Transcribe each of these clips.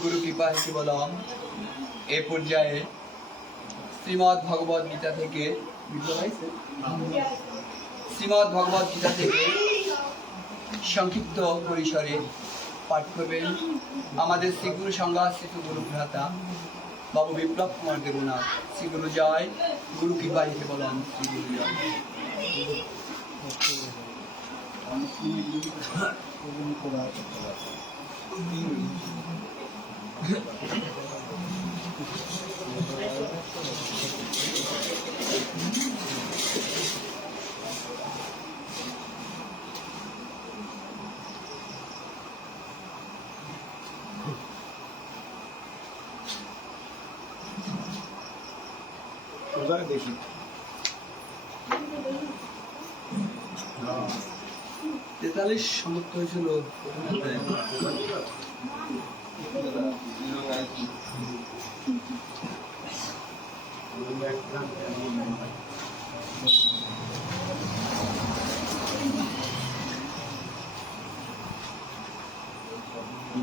গুরু কৃপা কেবলম এ পর্যায়ে শ্রীমদ্ ভগবদ গীতা থেকে সংক্ষিপ্ত পরিসরে পাঠ করবেন আমাদের শ্রী গুরু সংঘাশ্রিত গুরু ভ্রাতা বাবু বিপ্লব কুমার দেবনাথ। শ্রী গুরু জয়, গুরু কৃপা কেবলম, শ্রী গুরু জয়। দেখি 43 সমর্থ হয়েছিল।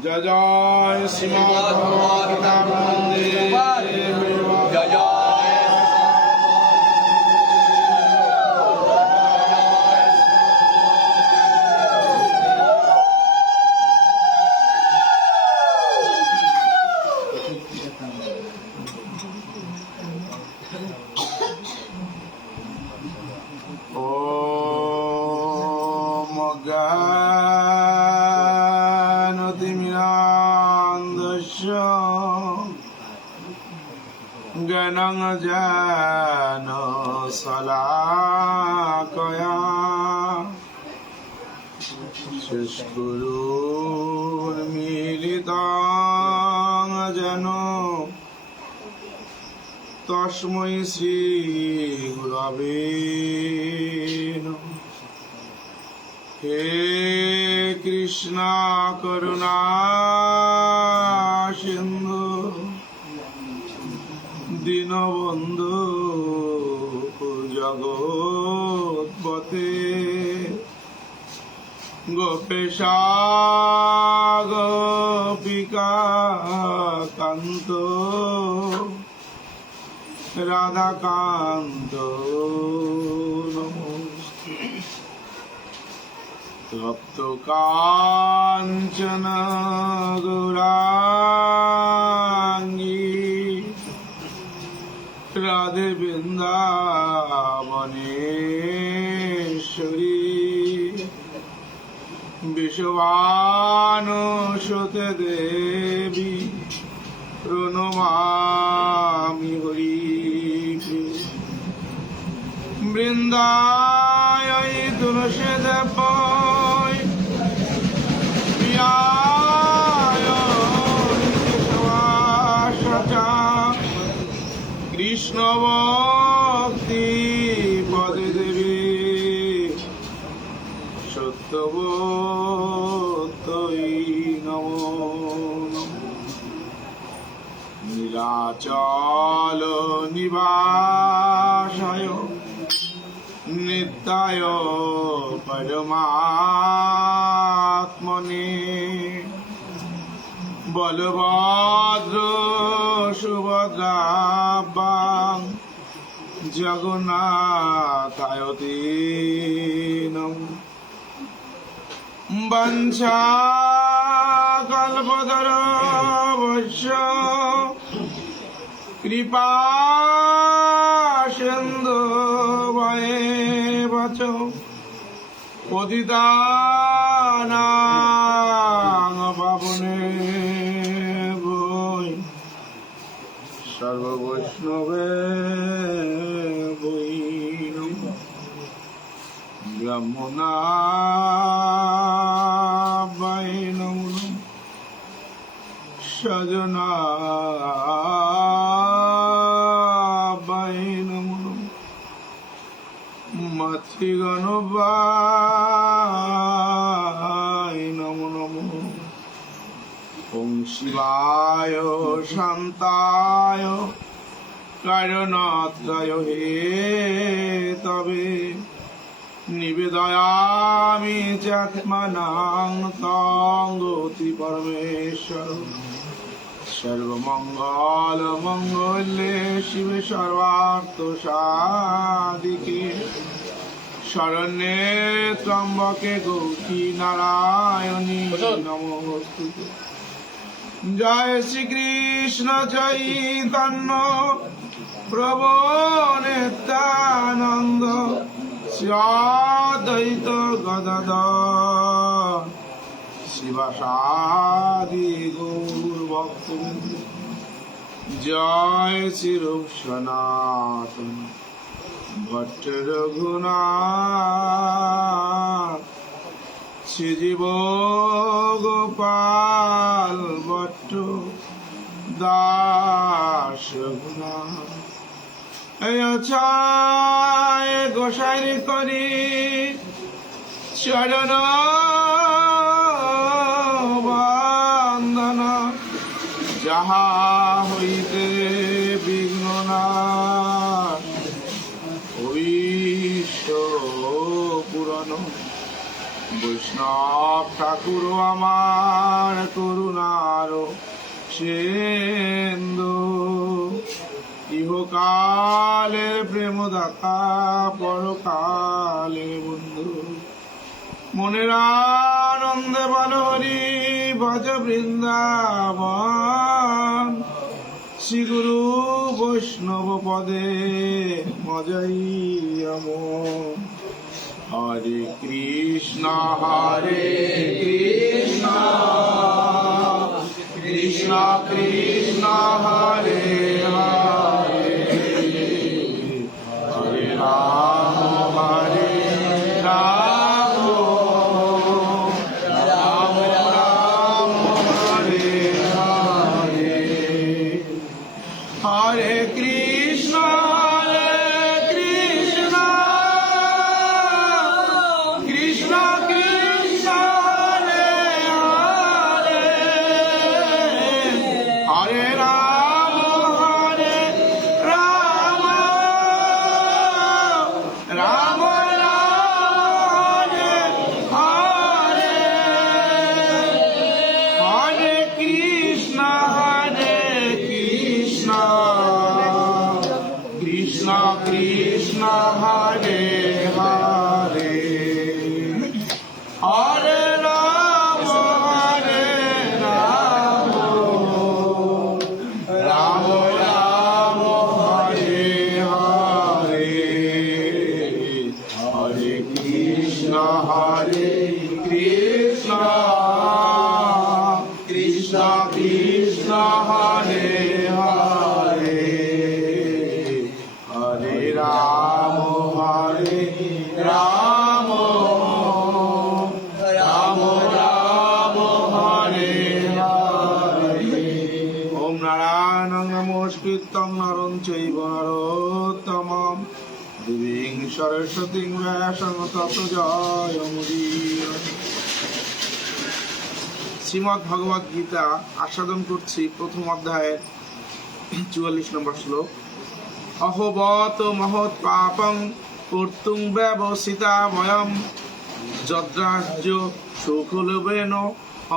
জয় জয় শ্রীমদ্ ভগবদ গীতা বন্দে জয় জয়। জ্ঞানং জ্ঞান শলাকয়া চক্ষুরুন্মীলিতং যেন তস্मै শ্রী গুরবে নমঃ। হে কৃষ্ণ করুণা সিন্ধু দীনবন্ধু জগৎপতে গোপেশা গোপিকা কান্ত রাধাকান্ত নমস্তে। তপ্ত কাঞ্চন গৌরাঙ্গী রাধে বৃন্দাবনেশ্বরী বিশ্ববানুসুতে দেবী প্রণমামি হরি। বৃন্দায় তুলসী দেবয় কৃষ্ণ ভক্তি পদে দেবী সত্যবতী নমো নমঃ। নীলাচল নিবাসায় নিত্যায় পরমাত্মনে বলভদ্র সুভদ্রাভ্যাং জগন্নাথায় তে নমঃ। বঞ্ছাকল্পতরুভ্যশ্চ কৃপা সিন্ধুভ্যেব চ পতিতানাং পাবনেভ্যো সর্ববৈষ্ণবেভ্যো নমঃ। ব্রাহ্মণায় নমঃ। সজনায় নমঃ। মাতৃগণবায় নমো নমঃ। ওম শিবায় শান্তায় কারণাত্রায় হে তবে নিবেদয়ামি চাত্মানাং তং গতি পরমেশ্বর सर्वमंगल मंगल्ये शिवे सर्वार्थ साधिके शरण्ये त्र्यंबके गौरी नारायणी नमोस्तुते। जय श्री कृष्ण चैतन्य प्रभु नित्यानंद श्री अद्वैत गदाधर शिवासादि गौर भक्तवृंद। जय श्री रूप सनातन भट्ट रघुनाथ श्री जीव गोपाल भट्ट दास रघुनाथ। छाय गोसाई करी चरण बंदन যাহা হইতে বিঘ্ন নাশ ভবিষ্য পুরাণ। বৈষ্ণব ঠাকুর আমার করুণার সিন্ধু ইহকালের প্রেমদাতা পরকালের বন্ধু। মনের আনন্দে বল হরি ভজ বৃন্দাবন শ্রী গুরু বৈষ্ণব পদে মজাই আমন। হরে কৃষ্ণ কৃষ্ণ কৃষ্ণ হরে হরে হরে রাম হরে রাম রাম রাম হরে হরে। হরে কৃষ্ণ কৃষ্ণ কৃষ্ণ কৃষ্ণ হরে হরে হরে রাম রাম রাম হরে হরে। হরে কৃষ্ণ কৃষ্ণ কৃষ্ণ হরে হরে হরে রাম রাম রাম হরে হরে হরে কৃষ্ণ কৃষ্ণ কৃষ্ণ হরে হরে হরে রাম রাম রাম হরে হরে। ওম নারায়ণং নমস্কৃত্যং নরং চৈব নরোত্তমং দেবীং সরস্বতীং ব্যাসং ততো জয়মুদীরয়ে। শ্রীমদ্ ভগবদ গীতা আস্বাদন করছি প্রথম অধ্যায়ের 44 নম্বর শ্লোক। অহবত মহৎ পাপং কর্তুং ব্যবসিতা বয়ম যদ্রাজ্য সুখলোভেন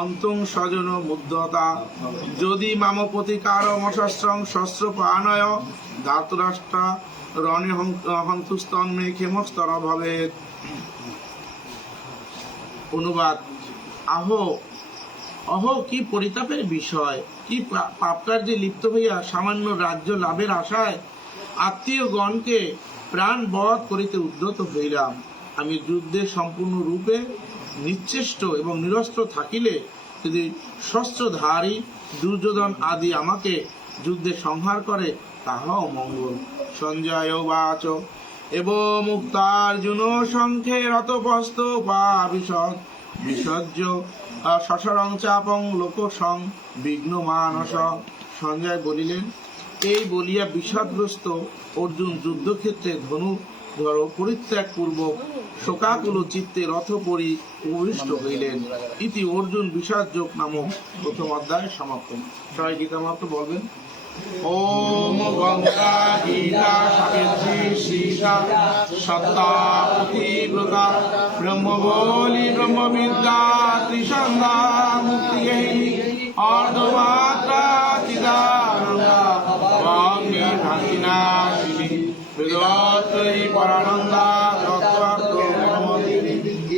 অন্তুং স্বজন মুদ্ধতা যদি মাম প্রতিকারমশস্ত্রং শস্ত্র পানয় ধাতরাষ্ট্রা রণে হন্তুস্তন্মে ক্ষেমস্তর ভবেৎ। অনুবাদ। অহ কি পরিতাপের বিষয়! কি পাপ কার্যে লিপ্ত হইয়া সামান্য রাজ্য লাভের আশায় আত্মীয়গণকে প্রাণ বধ করিতে উদ্যত হইলাম। আমি যুদ্ধে সম্পূর্ণ রূপে নিশ্চেষ্ট এবং নিরস্ত্র থাকিলে যদি শস্ত্রধারী দুর্যোধন আদি আমাকে যুদ্ধে সংহার করে তাহা অমঙ্গল। সঞ্জয় বাচ এবং মুক্তার্জুন সংখ্যে রতপস্ত বা বিসর্য শশরং চাপং লোকসং বিঘ্ন মানস। সঞ্জয় বলিলেন, এই বলিয়া বিষাদগ্রস্ত অর্জুন যুদ্ধক্ষেত্রে ধনু পরিত্যাগ পূর্বক শোকাকুল চিত্তে রথ পরি উপবিষ্ট হইলেন। ইতি অর্জুন বিষাদযোগ নামক প্রথম অধ্যায় সমাপ্ত। সবাই গীতা মাত্র বলবেন। ওম গঙ্গা গীতা সাবিত্রী সীতা সত্তা পতিব্রতা ব্রহ্মবলি ব্রহ্মবিদ্যা ত্রিসন্ধ্যা মুক্তি অর্ধমাত্রা নিত্যানন্দা ভবামি ভাঙ্গিনাশিনী বেদাত্রয়ী পরানন্দা তত্ত্বাত্মজ্ঞানমন্দিনী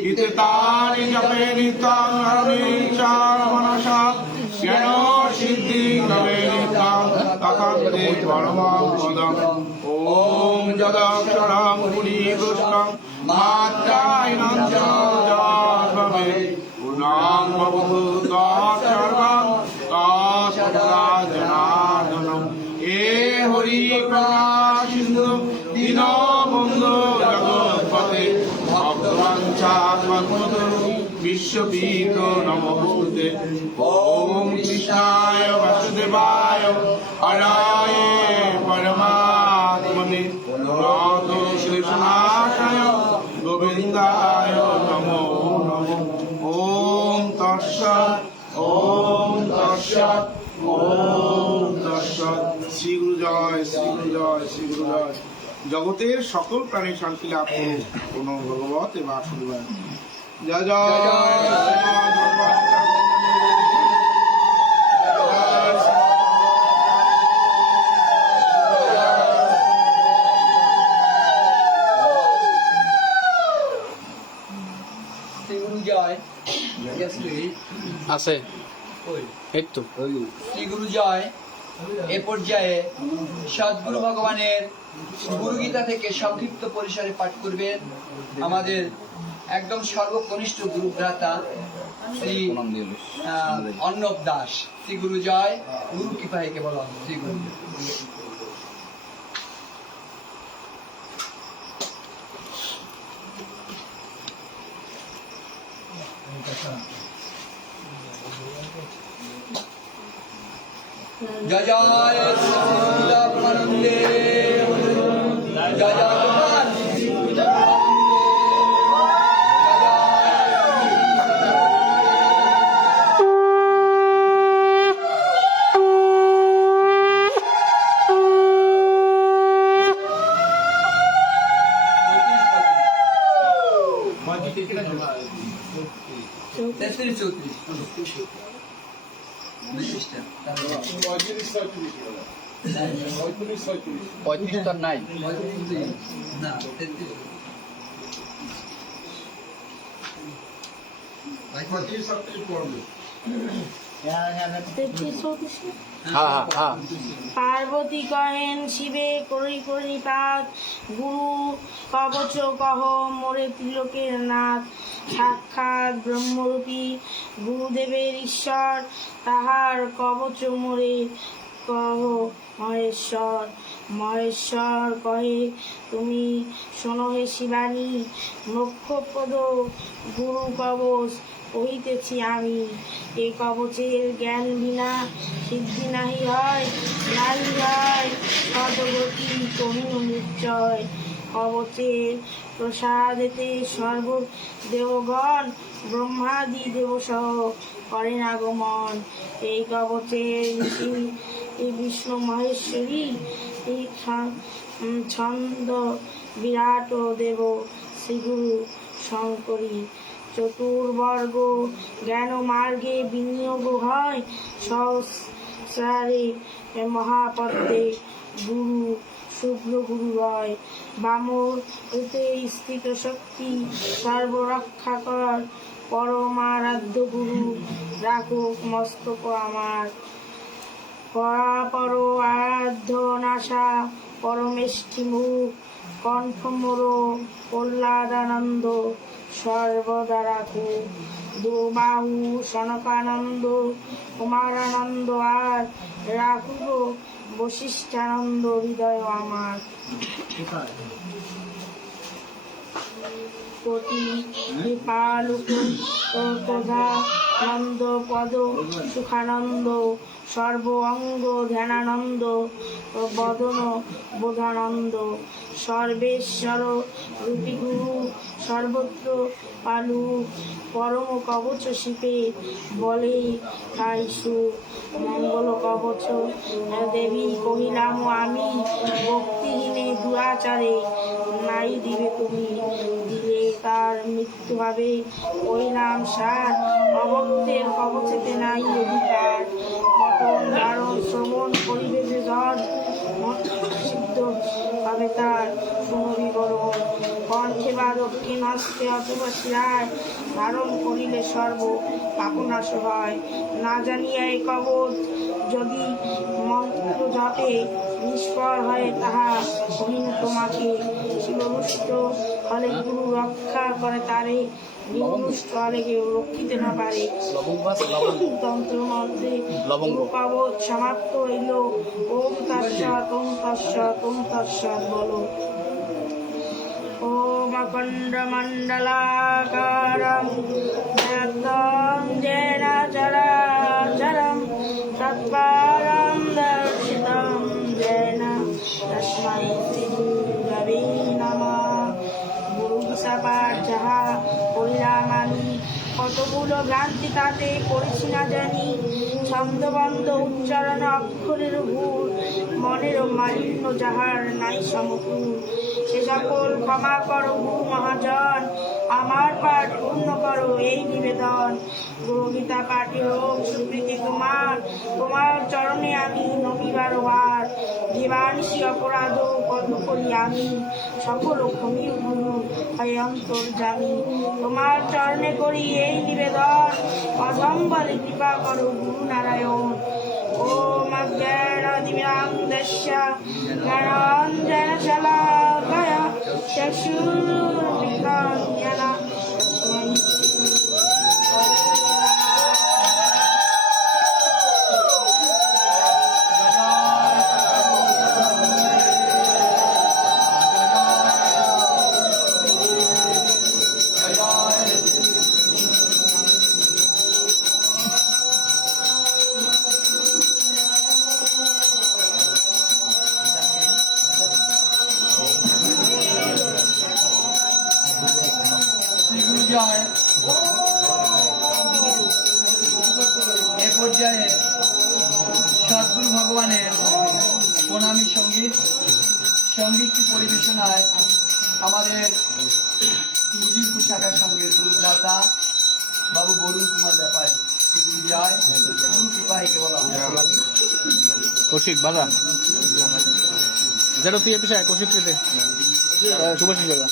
ইতি তানি জপে নিত্যং হরণীচার মনসা জ্ঞান সিদ্ধি লভে নিত্যং তথান্তে পরমং পদম। ওম যদাক্ষরং পুরী কৃষ্ণং মাত্রায়ণং চ যদ্ভবে পূর্ণাং ভবতু তৎসর্বং তৎসদা জনার্দনং। হে হরি করুণা সিন্ধু দীনবন্ধু জগৎপতে ভক্তবাঞ্ছাকল্পতরু বিশ্বপীত নমস্তুতে। ওম কৃষ্ণায় বাসুদেবায় হরায় পরমাত্মনে প্রণত কৃষ্ণায় গোবিন্দায় নমো নমঃ। ওম তৎসৎ ওম তৎসৎ ওম তৎসৎ। শ্রী গুরু জয়, শ্রী গুরু জয়, শ্রী গুরু জয়। জগতের সকল প্রাণীর শান্তি লাভ করুন। কোন ভগবত বাসুদেবায় জয় জয় শ্রী গুরু জয়। আছে ওই এই তো শ্রী গুরু জয়। এ পর্যায়ে সদ্গুরু ভগবানের গুরু গীতা থেকে সংক্ষিপ্ত পরিসরে পাঠ করবেন আমাদের একদম সর্বকনিষ্ঠ গুরু ভ্রাতা শ্রী অর্ণব দাস। শ্রী গুরু জয়। গুরু কৃপাকে বলা শ্রী গুরু। जय जय श्री परमानंदे जय जय भगवान श्री পঁয়ত্রিশ তো নাই। পার্বতী কহেন শিবে করি করিপাত গুরু কবচ কহ মোরে ত্রিলোকের নাথ সাক্ষাৎ ব্রহ্মরূপী গুরুদেবের ঈশ্বর তাহার কবচ মোরে কহ মহেশ্বর। মহেশ্বর কহে তুমি শোনো হে শিবানী মোক্ষপদ গুরু কবচ কহিতেছি আমি। এ কবচের জ্ঞান বিনা সিদ্ধি নাহি হয় নাহি হয় সদগতি কহিন নিশ্চয়। কবচের প্রসাদেতে সর্ব দেবগণ ব্রহ্মাদি দেবসহ করেন আগমন। এই কবচের বিষ্ণু মহেশ্বরী ছন্দ বিরাট দেব শ্রীগুরু শঙ্করী। চতুর্বর্গ জ্ঞান মার্গে বিনিয়োগ হয় সহস্রারে মহাপদ্মে গুরু শুভ্র গুরু রয়। বামতে স্থিত শক্তি সর্বরক্ষাকর পরমারাধ্য গুরু রাখুক মস্তক আমার। পরাপর আরাধ্য নাশা পরমেষ্ঠি মুখ কণ্ঠ মোর প্রহ্লাদানন্দ সর্বদা রাখো। দুবাহু সনকানন্দ কুমারানন্দ আর রাখুব বশিষ্ঠানন্দ হৃদয় আমার। কোটি কৃপালুক ক্রোধানন্দ পদ সুখানন্দ সর্ব অঙ্গ ধ্যানানন্দ বদন বোধানন্দ সর্বেশ্বর রূপী গুরু সর্বত্র পালু পরম কবচ শিপে বলে খাইসু মঙ্গল কবচ দেবী কহিলাম আমি ভক্তিহীনে দুরাচারে নাই দিবে তুমি দিলে তার মৃত্যু হবে কহিলাম সার অভক্তের কবচেতে নাই অধিকার। কত যখন ধারণ শ্রবণ করিবে যে জন সিদ্ধ হবে তার শুনো বিবরণ। কণ্ঠে বা দক্ষিণ হস্তে অথবা শিরায় ধারণ করিলে সর্ব পাপনাশ হয়। না জানিয়া এই কবচ যদি মন্ত্র জপে নিষ্ফল হয় তাহা কহিন তোমাকে। শিবরুষ্ট হলে গুরু রক্ষা করে তারে, নিবরুষ্ট হলে কেউ রক্ষিতে না পারে। তন্ত্র মন্ত্রে গুরু কবচ সমাপ্ত হইল। ওম তৎসৎ ওম তৎসৎ ওম তৎসৎ বলো। ওম অখণ্ডমণ্ডলাকারং ব্যাপ্তং যেন চরাচরং তৎপরং দর্শিতং যেন তস্मै শ্রী গুরবে নমঃ। গুরু গীতাপাঠ যাহা করিলাম আমি, কতগুলো ভ্রান্তি তাতে করেছি না জানি। ছন্দবন্ধ উচ্চারণ অক্ষরের ভুল, মনের মালিন্য যাহার নাই সমতুল। সে সকল ক্ষমা করো গুরু মহাজন, আমার পাঠ পূর্ণ করো এই নিবেদন। গুরু গীতা পাঠে হোক সুপ্রীতি তোমার, তোমার চরণে আমি নমি বারবার। দেবাংশী অপরাধ কত করি আমি, সকল ক্ষমি গুরু হয় অন্তর্যামী। তোমার চরণে করি এই নিবেদন, অসম্বলে কৃপা করো গুরু নারায়ণ। ওম অজ্ঞানাদিমিরান্ধস্য জ্ঞানাঞ্জনশলাকয়া চক্ষুর্মিলিতং জ্ঞান তস্मै জয়। এ পর্যায়ে সদ্গুরু ভগবানের প্রণামী সঙ্গীতটি পরিবেশনায় আমাদের মুজিবপুর শাখার সঙ্গে গুরুভ্রাতা বাবু বরুণ কুমার ব্যাপারী। শ্রী জয়। গুরু কৃপাকে বলা হয়। কৌশিক বাধা যেটা তুই পেশায় কৌশিক পেতে শুভাশিস জায়গা।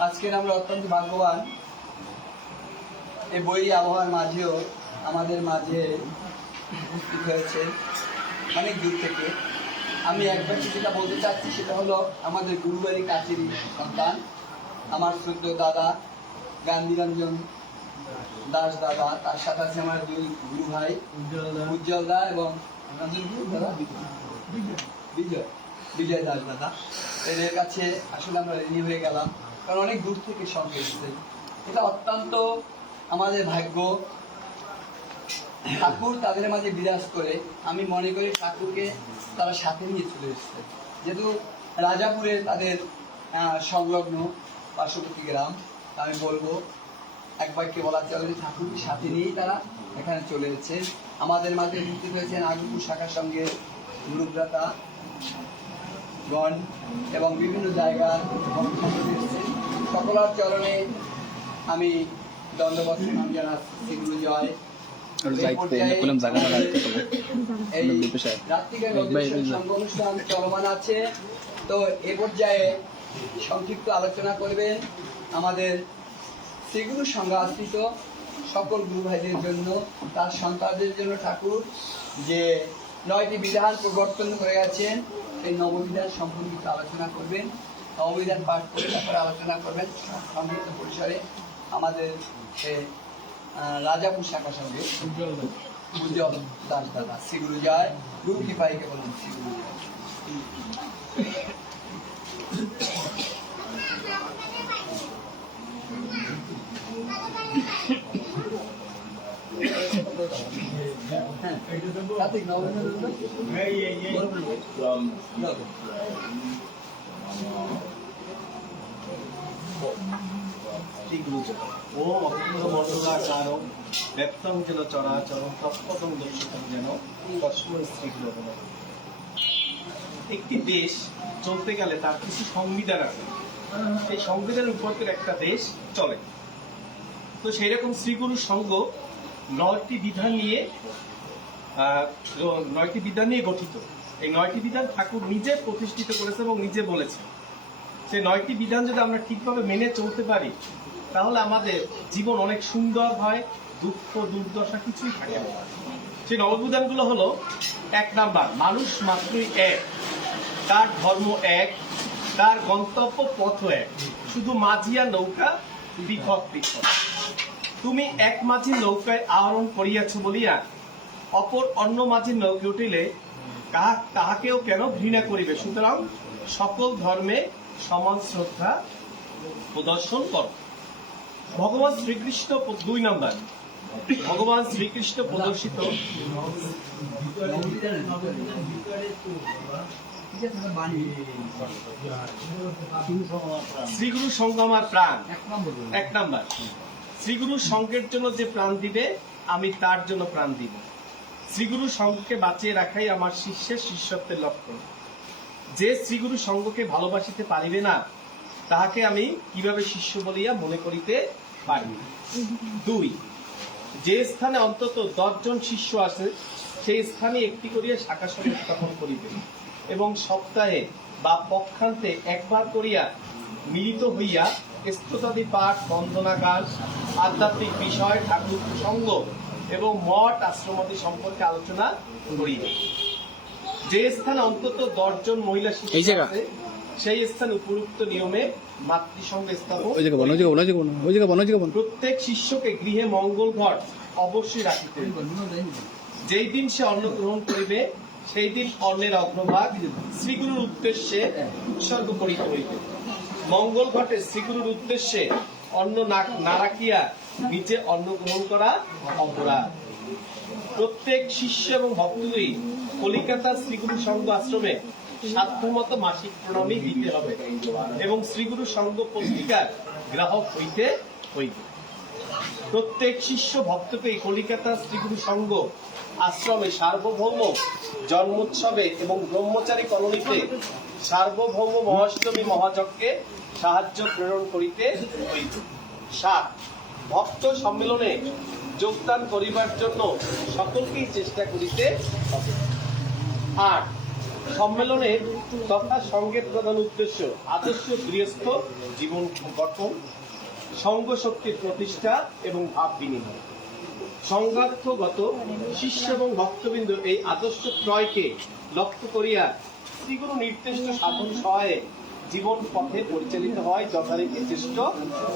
আজকের আমরা অত্যন্ত ভাগ্যবান, এই বই আবহাওয়ার মাঝেও আমাদের মাঝে উপস্থিত হয়েছে অনেক দূর থেকে। আমি একবার যেটা বলতে চাচ্ছি সেটা হলো আমাদের গুরুবাড়ি কাছেরই সন্তান, আমার শ্রদ্ধ দাদা গান্ধীরঞ্জন দাস দাদা, তার সাথে আছে আমার দুই গুরু ভাই উজ্জ্বল দা এবং বিজয় বিজয় দাস দাদা। এদের কাছে আসলে আমরা ঋণী হয়ে গেলাম, কারণ অনেক দূর থেকে সঙ্গে এসেছে। এটা অত্যন্ত আমাদের ভাগ্য। ঠাকুর তাদের মাঝে বিরাজ করে, আমি মনে করি ঠাকুরকে তারা সাথে নিয়ে চলে এসেছে। যেহেতু রাজাপুরে তাদের সংলগ্ন পার্শ্ববর্তী গ্রাম, আমি বলবো এক বাক্যে বলা চলে যে ঠাকুরকে সাথে নিয়েই তারা এখানে চলে এসেছে। আমাদের মাঝে উপস্থিত হয়েছেন আগরপুর শাখার সঙ্গে গুরুভ্রাতা গণ এবং বিভিন্ন জায়গার সকলের চরণে আমি দণ্ডবত প্রণাম জানাচ্ছি। শ্রীগুরু জয়। এই রাত্রিকালীন সংঘ অনুষ্ঠান চলমান আছে, তো এ পর্যায়ে সংক্ষিপ্ত আলোচনা করবেন আমাদের শ্রীগুরু সংঘ আশ্রিত সকল গুরু ভাইদের জন্য, তার সন্তানদের জন্য ঠাকুর যে 9টি বিধান প্রবর্তন করে গেছেন, সেই নববিধান সম্পর্কিত আলোচনা করবেন। নববিধান পাঠ করে তারপরে আলোচনা করবেন সংক্ষিপ্ত পরিসরে আমাদের রাজাপুর শাখা সঙ্গে উজ্জ্বল দাস দাদা। শ্রীগুরু জয়। গুরু কৃপাইকে বলুন শ্রীগুরু জয়। কার্তিক ও অখণ্ড মণ্ডলাকারং ব্যক্তং যেন চরাচরং তৎপদং দর্শিতং যেন তস্মৈ শ্রীগুরো নমঃ। একটি দেশ চলতে গেলে তার কিছু সংবিধান আছে, সেই সংবিধানের উপর একটা দেশ চলে। তো সেই রকম শ্রীগুরু সংঘ 9টি বিধান নিয়ে গঠিত। এই 9টি বিধান ঠাকুর নিজে প্রতিষ্ঠিত করেছে এবং নিজে বলেছে। সেই 9টি বিধান যদি আমরা ঠিকভাবে মেনে চলতে পারি, তাহলে আমাদের জীবন অনেক সুন্দর হয়, দুঃখ দুর্দশা কিছুই থাকে না। সেই নববিধানগুলো হলো: 1 নাম্বার, মানুষ মাত্রই এক, তার ধর্ম এক, তার গন্তব্য পথ এক, শুধু মাঝি আর নৌকা পৃথক পৃথক। তুমি এক মাঝির নৌকায় আরোহণ করিয়াছ বলিয়া অপর অন্য মাঝির নৌকে উঠিলে তাহাকেও কেন ঘৃণা করিবে? সুতরাং সকল ধর্মে সমান শ্রদ্ধা প্রদর্শন কর। ভগবান শ্রীকৃষ্ণ 2 নাম্বার, ভগবান শ্রীকৃষ্ণ প্রদর্শিত শ্রীগুরু সংঘ আমার প্রাণ। 1 নাম্বার, শ্রীগুরু সংঘের জন্য যে প্রাণ দিবে আমি তার জন্য প্রাণ দিব। শ্রীগুরু সংঘকে বাঁচিয়ে রাখাই আমার শিষ্যের শিষ্যত্বের লক্ষ্য। যে শ্রীগুরু সংঘকে ভালোবাসিতে পারিবে না, তাহাকে আমি কিভাবে শিষ্য বলিয়া মনে করিতে পারি? 2, যে স্থানে অন্তত 10 জন শিষ্য আছে, সেই স্থানে একটি করিয়া শাখা সঙ্গ স্থাপন করিবে এবং সপ্তাহে বা পক্ষান্তে একবার করিয়া মিলিত হইয়া স্তোত্রাদি পাঠ, বন্দনা গান, আধ্যাত্মিক বিষয়, ঠাকুর প্রসঙ্গ এবং মঠ আশ্রমাদি সম্পর্কে আলোচনা করিবে। যে স্থানে অন্তত 10 জন মহিলা শিষ্য আছে, সেই স্থানে উপযুক্ত নিয়মে মাতৃসঙ্গ স্থাপন। প্রত্যেক শিষ্যকে গৃহে মঙ্গল ঘট অবশ্যই রাখিতে হইবে। যেই দিন সে অন্ন গ্রহণ করিবে, সেই দিন অন্নের অগ্রভাগ শ্রীগুরুর উদ্দেশ্যে উৎসর্গ করিতে হইবে। মঙ্গল ঘটে শ্রীগুরুর উদ্দেশ্যে অন্ন না রাখিয়া নিজে অন্ন গ্রহণ করা অপরাধ। প্রত্যেক শিষ্য এবং ভক্তই কলিকাতা শ্রীগুরু সংঘ আশ্রমে সাধ্যমতো মাসিক প্রণামী দিতে হবে এবং শ্রীগুরু সংঘ পত্রিকার গ্রাহক হইতে হইবে। প্রত্যেক শিষ্য ভক্তকে কলিকাতা শ্রীগুরু সংঘ আশ্রমে সার্বভৌম জন্মোৎসবে এবং ব্রহ্মচারী কলোনিতে সার্বভৌম মহাষ্টমী মহাযজ্ঞে সাহায্য প্রেরণ করিতে হইবে। 7, ভক্ত সম্মেলনে যোগদান করিবার জন্য সকলকেই চেষ্টা করিতে হবে। 8, সম্মেলনের তথা সংঘের প্রধান উদ্দেশ্য আদর্শ গৃহস্থ জীবন গঠন, সংঘ শক্তির প্রতিষ্ঠা এবং ভাব বিনিময়। সংঘার্থগত শিষ্য এবং ভক্তবৃন্দ এই আদর্শ ত্রয়কে লক্ষ্য করিয়া শ্রীগুরু নির্দিষ্ট সাধন সহায়ে জীবন পথে পরিচালিত হয় যথারীতি চেষ্টা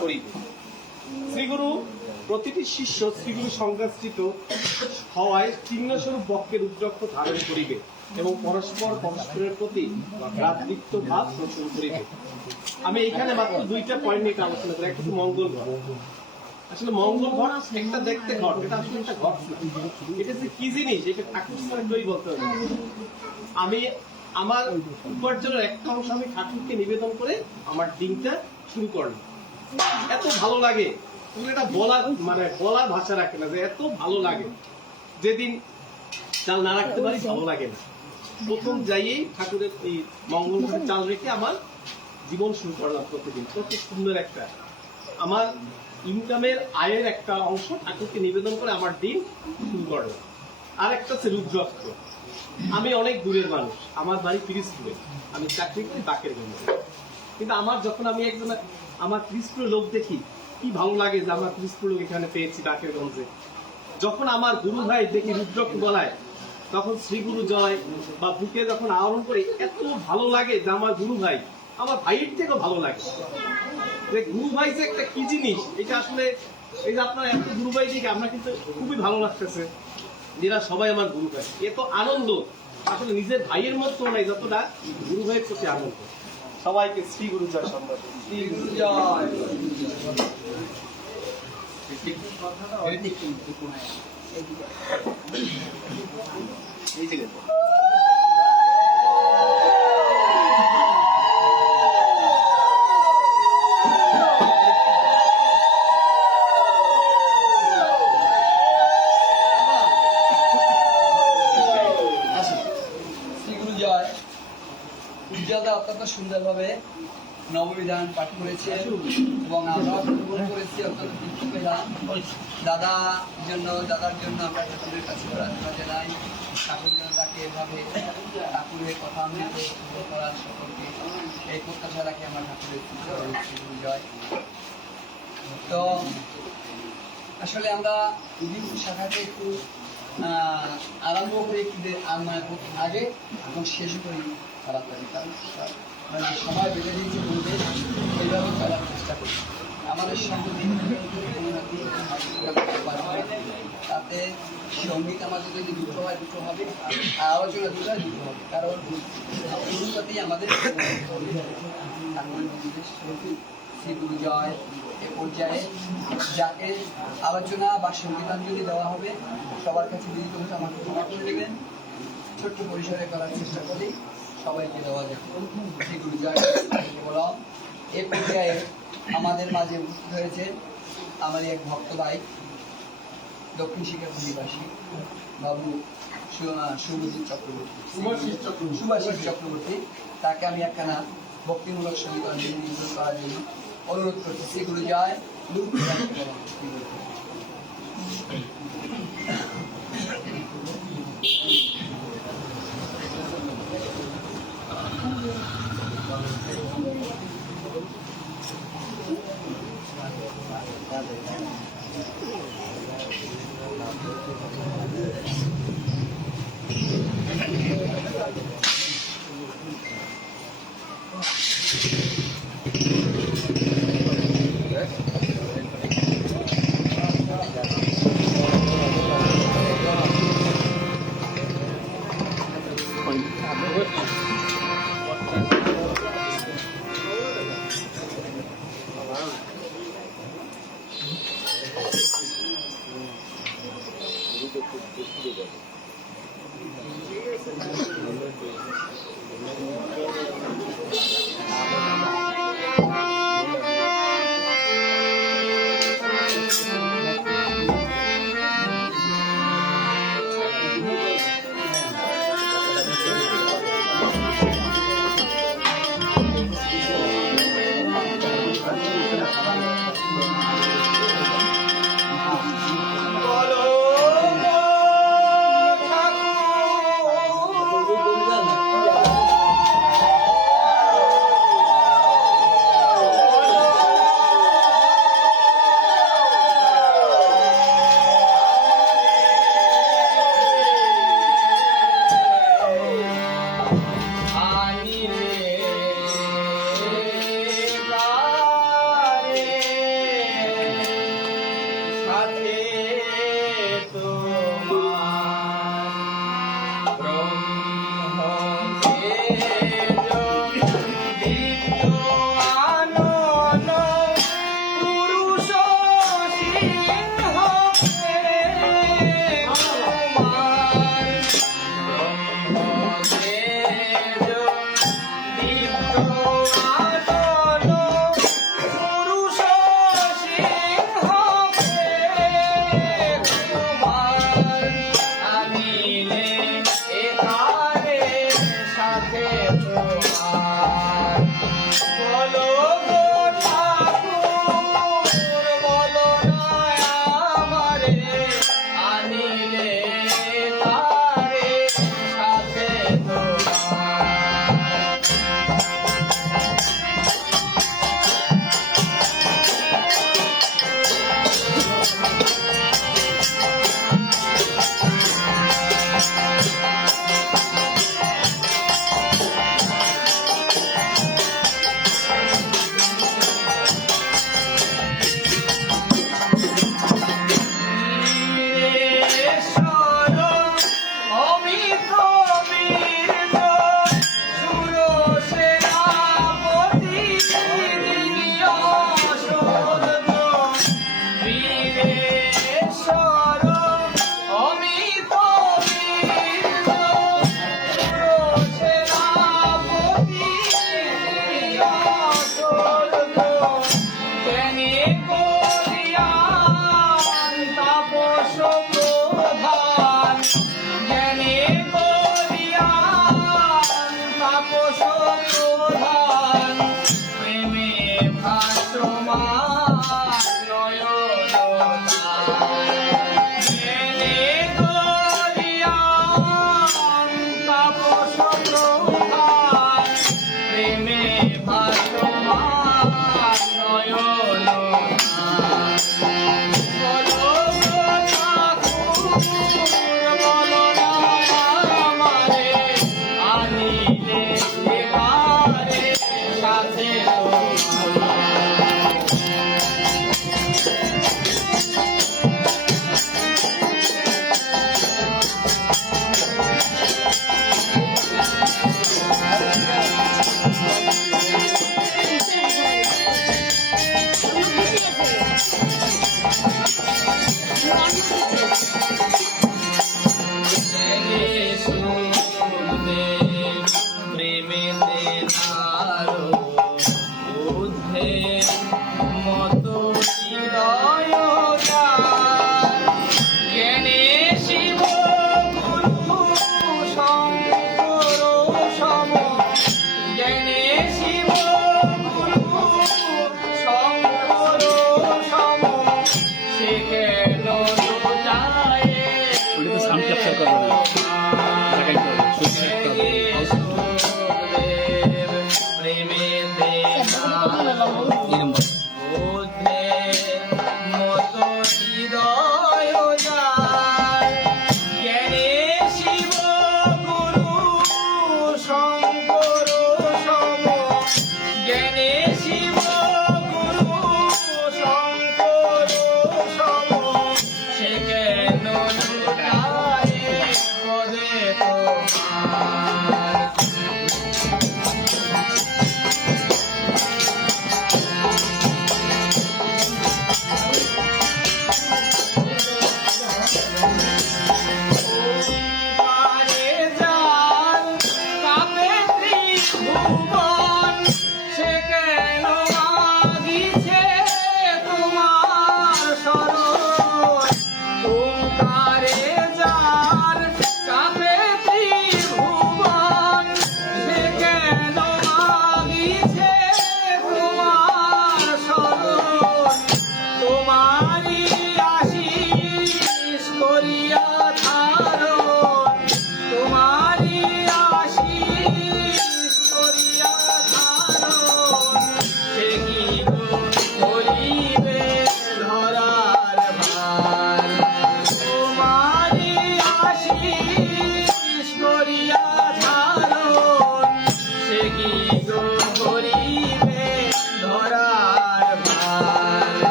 করিবে। শ্রীগুরু প্রতিটি শিষ্য শ্রীগুরু সংজ্ঞাশ্রিত হওয়ায় চিহ্নস্বরূপ বক্ষের রুদ্রাক্ষ ধারণ করিবে এবং পরস্পরের প্রতি ভ্রাতৃত্ব ভাব পোষণ করিবে। আমি এখানে মাত্র দুইটা পয়েন্ট নিয়ে আলোচনা করি। একটা হচ্ছে মঙ্গল ঘট। আসলে মঙ্গল ঘট একটা দেখতে ঘট, এটা আসলে একটা ঘট না। এটা যে কি জিনিস এটা ঠাকুর ছাড়া কেউই বলতে হবে না। আমি আমার উপার্জনের একটা অংশ আমি ঠাকুরকে নিবেদন করে আমার দিনটা শুরু করলাম। এত ভালো লাগে, এটা বলার ভাষা রাখে না যে এত ভালো লাগে। যেদিন চাল না রাখতে পারি ভালো লাগে না। প্রথম যাইয়েই ঠাকুরের এই মঙ্গল ঘটে চাল রেখে আমার জীবন শুরু করলাম। প্রতিদিন কত সুন্দর একটা আমার ইনকামের আয়ের একটা অংশ ঠাকুরকে নিবেদন করে আমার দিন শুরু করলাম। আর একটা হচ্ছে রুদ্রাক্ষ। আমি অনেক দূরের মানুষ, আমার বাড়ি পিরিজপুরে, আমি চাকরি করি বাকের গঞ্জে। কিন্তু যখন আমি একজন আমার পিরিজপুরের লোক দেখি কি ভালো লাগে যে আমরা পিরিজপুর লোক এখানে পেয়েছি বাকের গঞ্জে। যখন আমার গুরু ভাই দেখি রুদ্রাক্ষ গলায়, তখন শ্রীগুরু জয় বা বুকে যখন আহরণ করি এত ভালো লাগে যে আমার গুরু ভাই আমার ভাইয়ের থেকেও ভালো লাগে। যে গুরু ভাই যে একটা কি জিনিস, এটা আসলে এই যে আপনার এত গুরু ভাই দেখে আমরা কিন্তু খুবই ভালো লাগতেছে, যেটা সবাই আমার গুরু ভাই। এত আনন্দ আসলে নিজের ভাইয়ের মতো নাই যতটা গুরু ভাইয়ের প্রতি আনন্দ। সবাইকে শ্রী গুরু জয় সম্মান। শ্রী গুরু জয়। এই যে শ্রীগুরু জয়। উজ্জ্বলতা অত্যন্ত সুন্দরভাবে নববিধান পাঠ করেছে এবং আমরা গ্রহণ করেছি, অত্যন্ত তৃপ্তি পেলাম। দাদার জন্য আমরা ঠাকুরের কাছে প্রার্থনা জানাই, ঠাকুর যেন তাকে এভাবে ঠাকুরের কথা অমৃত করার সকলকে এই প্রত্যাশা রাখি আমার ঠাকুরের শ্রীগুরু জয়। তো আসলে আমরা বিভিন্ন শাখাতে একটু আরম্ভ করি একটু আগে এবং শেষ করি তাড়াতাড়ি, কারণ সময় বেঁধে দিয়েছি বলতে ওইভাবে চলার চেষ্টা করি। আমাদের সঙ্গে তাতে সঙ্গীত আমাদের যদি দুটো হয় দুটো হবে, আর আলোচনা দুটো হয় দুটো হবে, কারণ অনুপাতেই আমাদের শ্রীগুরু জয় এ পর্যায়ে যাকে আলোচনা বা সঙ্গীতাঞ্জলি দেওয়া হবে সবার কাছে বিনীত হতে আমাকে ক্ষমা করে দেবেন। ছোট্ট পরিসরে করার চেষ্টা করি, সবাইকে দেওয়া যাবে। শ্রীগুরু জয় বললাম। এ পর্যায়ে আমাদের মাঝে উপস্থিত হয়েছে আমারই এক ভক্ত ভাই, দক্ষিণ শিকারপুর নিবাসী বাবু শুভজিৎ চক্রবর্তী, সুভাষিস চক্রবর্তী। তাকে আমি একখানা ভক্তিমূলক সঙ্গীত নিবেদন করার জন্য অনুরোধ করছি। শ্রীগুরু জয়। ভাসমান নয়ন জেনে গরিয়ান তাপস প্রভাত প্রেমে ভাসমান নয়ন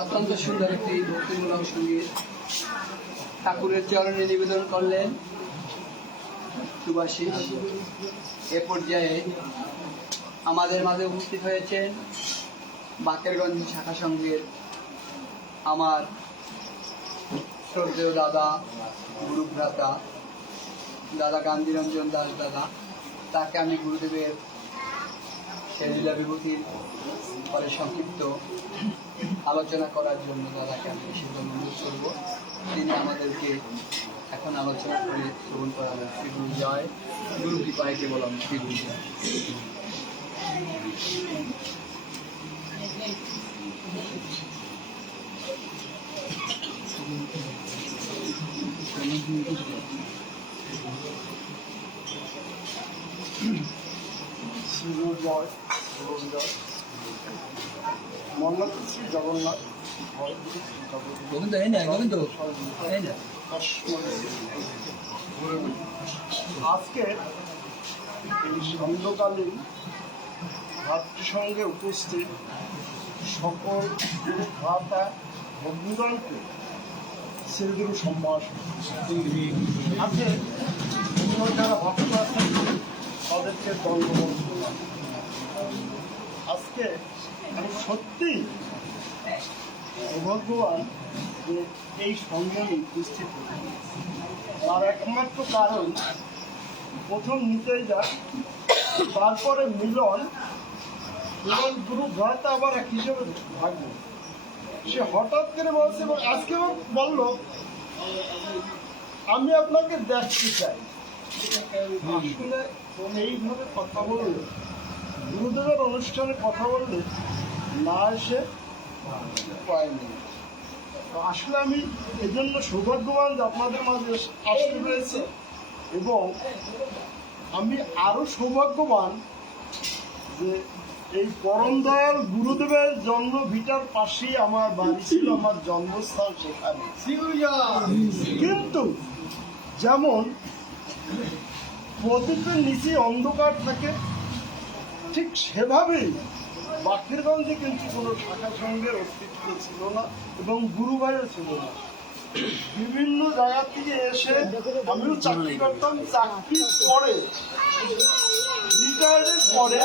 অত্যন্ত সুন্দর একটি ভক্তিমূলক সঙ্গীত ঠাকুরের চরণে নিবেদন করলেন সুভাষিস। এ পর্যায়ে আমাদের মাঝে উপস্থিত হয়েছেন বাকেরগঞ্জ শাখা সংঘের আমার শ্রদ্ধেয় দাদা গুরুভ্রাতা দাদা গান্ধীরঞ্জন দাস দাদা। তাকে আমি গুরুদেবের লীলা বিভূতির পরে সংক্ষিপ্ত আলোচনা করার জন্য দাদাকে আমি সেই জন্য অনুরোধ করব। তিনি আমাদেরকে এখন আলোচনা করে শ্রবণ করা হবে শ্রী গুরু জয় গুরু কৃপায় কেবলম শ্রী গুরু জয়। শ্রীগুরু জয় গুরু জয় মন্নাথ শ্রী জগন্নাথ গোবিন্দ এই না গোবিন্দ এই না আজকে এই সান্ধ্যকালীন ভাতৃসঙ্গে উপস্থিত সকল গুরু ভ্রাতা বন্ধুগণকে শ্রীগুরু সম্ভাষণ আছে অন্য যারা ভক্ত আছেন তাদেরকে দণ্ডবদ্ধ আজকে আমি সত্যি ভগবান যে এই সংগ্রামে উপস্থিত হয়েছে তার একমাত্র কারণ প্রথম নিতেই যা তারপরে মিলন এবং গুরু ভ্রাতা আবার এক হিসেবে থাকবে সে হঠাৎ করে বলছে এবং আজকেও বলল আমি আপনাকে দেখতে চাই। আসলে এইভাবে কথা বললে গুরুদেবের অনুষ্ঠানে কথা বললে না এসে উপায় নেই। তো আসলে আমি এই জন্য সৌভাগ্যবান যে আপনাদের মাঝে আসতে পেরেছি এবং আমি আরো সৌভাগ্যবান যে এই পরম দয়াল গুরুদেবের জন্ম ভিটার পাশেই আমার বাড়ি ছিল, আমার জন্মস্থান সেখানে। কিন্তু যেমন প্রদীপের নিচে অন্ধকার থাকে ঠিক সেভাবেই বাকেরগঞ্জে কিন্তু কোনো শাখা সংঘের অস্তিত্ব ছিল না এবং গুরুভাইও ছিল না। বিভিন্ন জায়গা থেকে এসে আমিও চাকরি করতাম, চাকরির পরে রিটায়ার্ডের পরে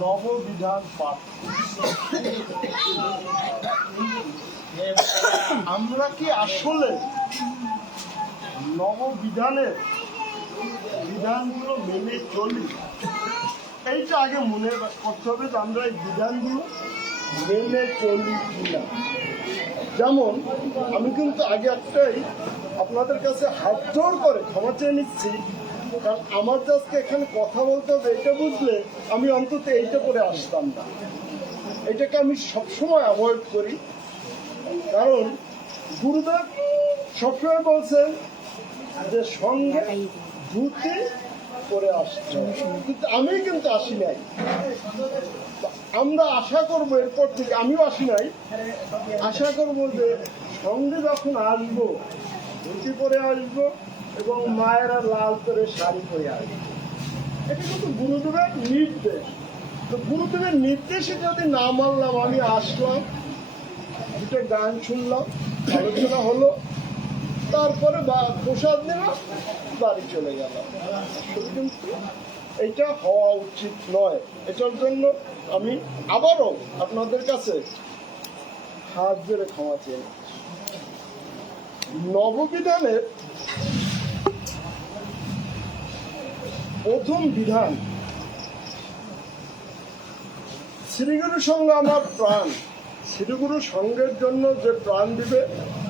নববিধান পাঠ আমরা কি আসলে নববিধানের বিধানগুলো মেনে চলি? এইটা আগে মনে করতে হবে যে আমরা এই বিধানগুলো মেনে চলি কিনা। যেমন আমি কিন্তু আগে একটাই আপনাদের কাছে হাত জোর করে ক্ষমা চেয়ে নিচ্ছি, কারণ আমার যে আজকে এখানে কথা বলতে হবে এটা বুঝলে আমি অন্তত এইটা করে আসতাম না। এটাকে আমি সবসময় অ্যাভয়েড করি, কারণ গুরুদেব সবসময় বলছেন যে সঙ্গে ধুতি করে আসছে, কিন্তু আমি কিন্তু আসি নাই। আমরা আশা করবো এরপর থেকে, আমিও আসি নাই, আশা করবো যে সঙ্গে যখন আসবো ধুতি পরে আসবো এবং মায়েরা লাল করে শাড়ি পরে আসবো। এটা কিন্তু গুরুদেবের নির্দেশ। তো গুরুদেবের নির্দেশে যদি না মানলাম, আমি আসলাম, দুটো গান শুনলাম, আলোচনা হলো, তারপরে প্রসাদ নিলাম, বাড়ি চলে গেলাম। কিন্তু এটা হওয়া উচিত নয়। এটার জন্য আমি আবারও আপনাদের কাছে হাত ধরে ক্ষমা চেয়ে নববিধানের প্রথম বিধান শ্রীগুরু সঙ্গ আমার প্রাণ। শ্রীগুরু সঙ্গের জন্য যে প্রাণ দিবে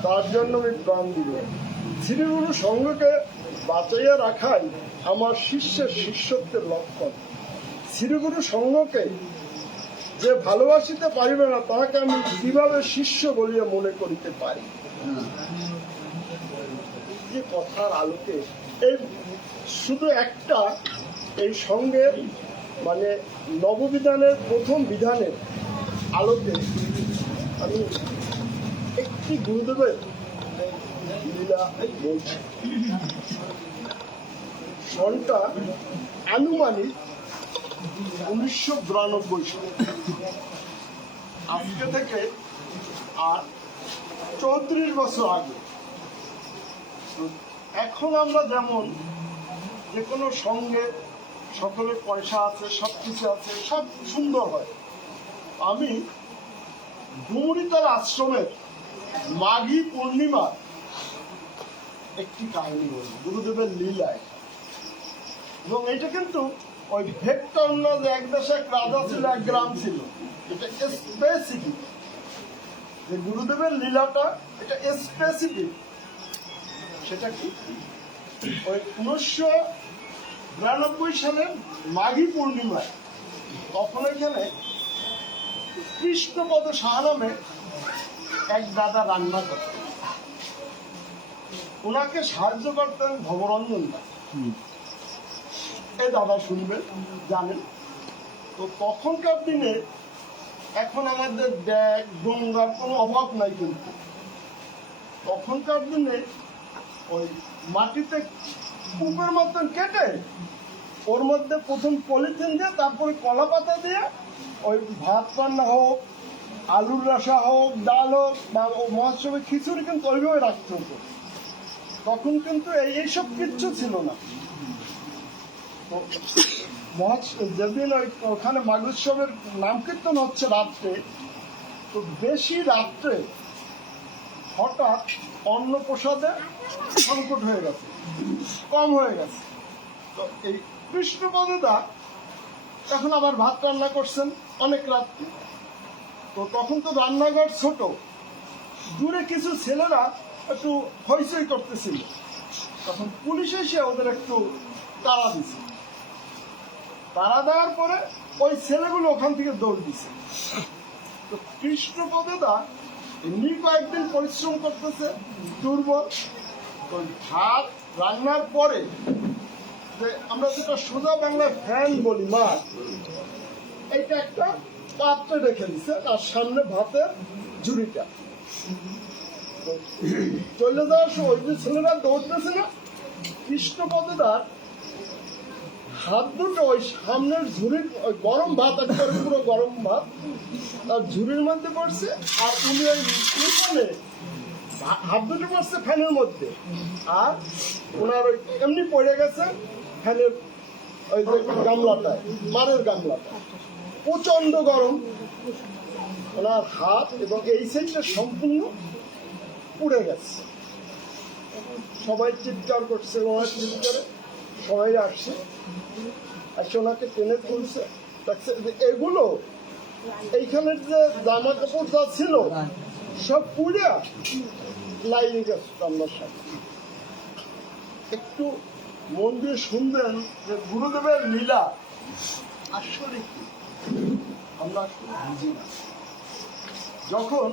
তার জন্য আমি প্রাণ দিব। শ্রীগুরু সঙ্গকে বাঁচাইয়া রাখাই আমার শিষ্যের শিষ্যত্বের লক্ষণ। শ্রীগুরু সঙ্গকে যে ভালোবাসিতে পারিবে না তাহাকে আমি কিভাবে শিষ্য বলিয়া মনে করিতে পারি? যে কথার আলোকে এই শুধু একটা এই সঙ্গের মানে নববিধানের প্রথম বিধানের আলোকে আমি একটি গুরুদেবের লীলা বলছি। সনটা আনুমানিক 1992 সাল। আজকে থেকে আর 34 বছর আগে। এখন আমরা যেমন যে কোনো সঙ্গে সকলের পয়সা আছে, সব কিছু আছে, সব সুন্দর হয়। আমি ডুমুরিতার আশ্রমের মাঘী পূর্ণিমা একটি কাহিনী বলবো, গুরুদেবের লীলা এটা। এবং এটা কিন্তু ওই ভেক্টর না যে এক দেশে এক রাজা ছিল, এক গ্রাম ছিল, এটা স্পেসিফিক। যে গুরুদেবের লীলাটা এটা স্পেসিফিক। সেটা কি, ওই 1992 সালের মাঘী পূর্ণিমায় তখন এখানে কৃষ্ণপদ সাহা নামে এক দাদা রান্না করতেন। ওনাকে সাহায্য করতেন ভবরঞ্জন দা। এই দাদা শুনবেন, জানেন। তো তখনকার দিনে এখন আমাদের ব্যাগ গঙ্গার কোনো অভাব নাই, কিন্তু তখনকার দিনে ওই মাটিতে কূপের মতন কেটে ওর মধ্যে প্রথম পলিথিন দিয়ে তারপরে কলা পাতা দিয়ে ওই ভাত রান্না হোক, আলুর রসা হোক, ডাল হোক বা মহাসবে খিচুড়ি কিন্তু ওইভাবে রাখতে হতো। তখন কিন্তু এইসব কিচ্ছু ছিল না। তো যেদিন ওখানে মাঘোৎসবের নাম কীর্তন হচ্ছে রাত্রে, তো বেশি রাত্রে হঠাৎ অন্ন প্রসাদে সংকট হয়ে গেছে, কম হয়ে গেছে। তো এই কৃষ্ণপদদা তখন আবার ভাত রান্না করছেন অনেক রাত্রে। তো তখন তো রান্নাঘর ছোট, দূরে কিছু ছেলেরা একটু হইচই করতেছিল। তখন পুলিশ এসে ওদের একটু তাড়া দিছে। তাড়া দেওয়ার পরে ওই ছেলেগুলো ওখান থেকে দৌড় দিছে। তো কৃষ্ণপদদা এমনি কয়েকদিন পরিশ্রম করতেছে, দুর্বল। ওই ভাত রান্নার পরে যে আমরা যেটা সোজা বাংলায় ফ্যান বলি, মা এইটা একটা পাত্রে রেখে দিছে, আর সামনে ভাতের ঝুড়িটা। চলে যাওয়ার সময় ওই যে ছেলেরা দৌড়তেছে না, কৃষ্ণপদদার হাত দুটো ওই সামনের ঝুড়ির ওই গরম ভাত, একবারে পুরো গরম ভাত তার ঝুড়ির মধ্যে পড়ছে, আর উনি ওই পিছনে হাত দুটো পড়ছে ফ্যানের মধ্যে, আর ওনার ওই এমনি পড়ে গেছে ফ্যানের ওই যে গামলাটায়, মারের গামলাটা প্রচন্ড গরম। ওনার হাত এবং এই সাইডটা সম্পূর্ণ পুড়ে গেছে। সবাই চিৎকার করছে, ওনার চিৎকারে সবাই আসছে, আসে ওনাকে টেনে তুলছে। এগুলো এইখানের যে জামা কাপড় যা ছিল সব পুড়ে লাইনে গেছে আমার সাথে। একটু মন দিয়ে শুনবেন যে গুরুদেবের লীলা আসলে কি আমরা বুঝি না। যখন